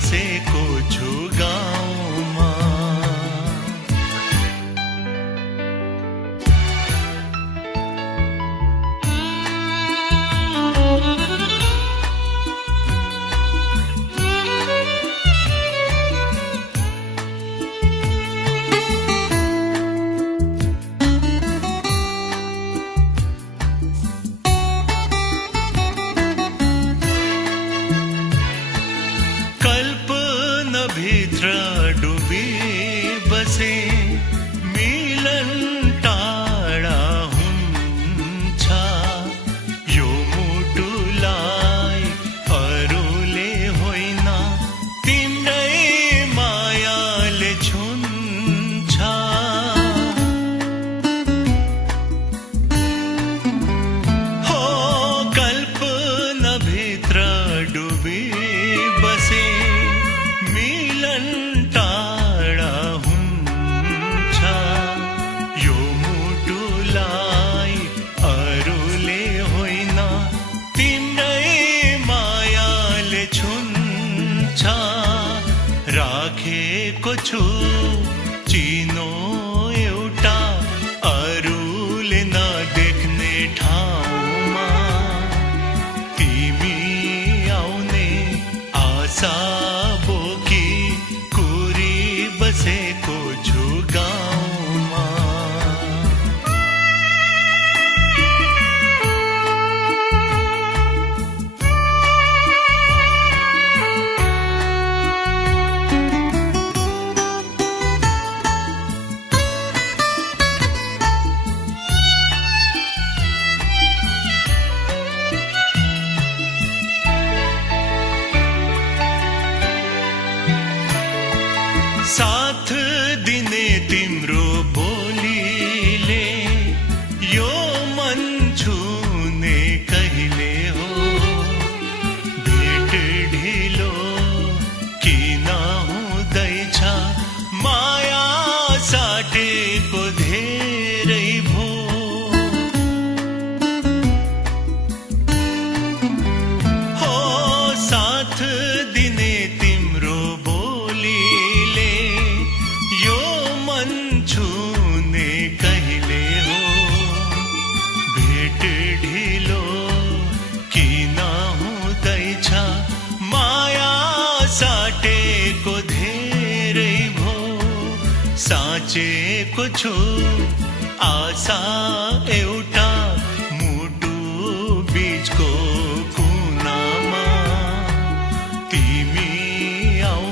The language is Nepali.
बसेको छु गाउँमा। भित्र डुबी बसे मिलन टाढा हुन्छ, यो मुटुलाई अरूले होइन तिम्रै मायाले छुन्छ। हो कल्पना भित्र डुबी बसे मिलन टाढा हुन्छ, यो मुटुलाई अरूले होइन तिम्रै मायाले छुन्छ। राखेको छु चिनो एउटा अरूले नदेख्ने ठाउँमा, तिमी आउने आशा बोकी कुरी बसेको छु गाउँमा। साथ दिने तिम्रो बोलीले यो मन छुने कहिले हो, भेट ढिलो किन हुँदैछ माया साटेको धेरै भो। हो साथ दिने तिम्रो बोलीले यो मन छुने कहिले हो, भेट ढिलो किन हुँदैछ माया साटेको धेरै भो। साँचेको छु आशा एउटा मुटु बीचको कुनामा, तिमी आऊ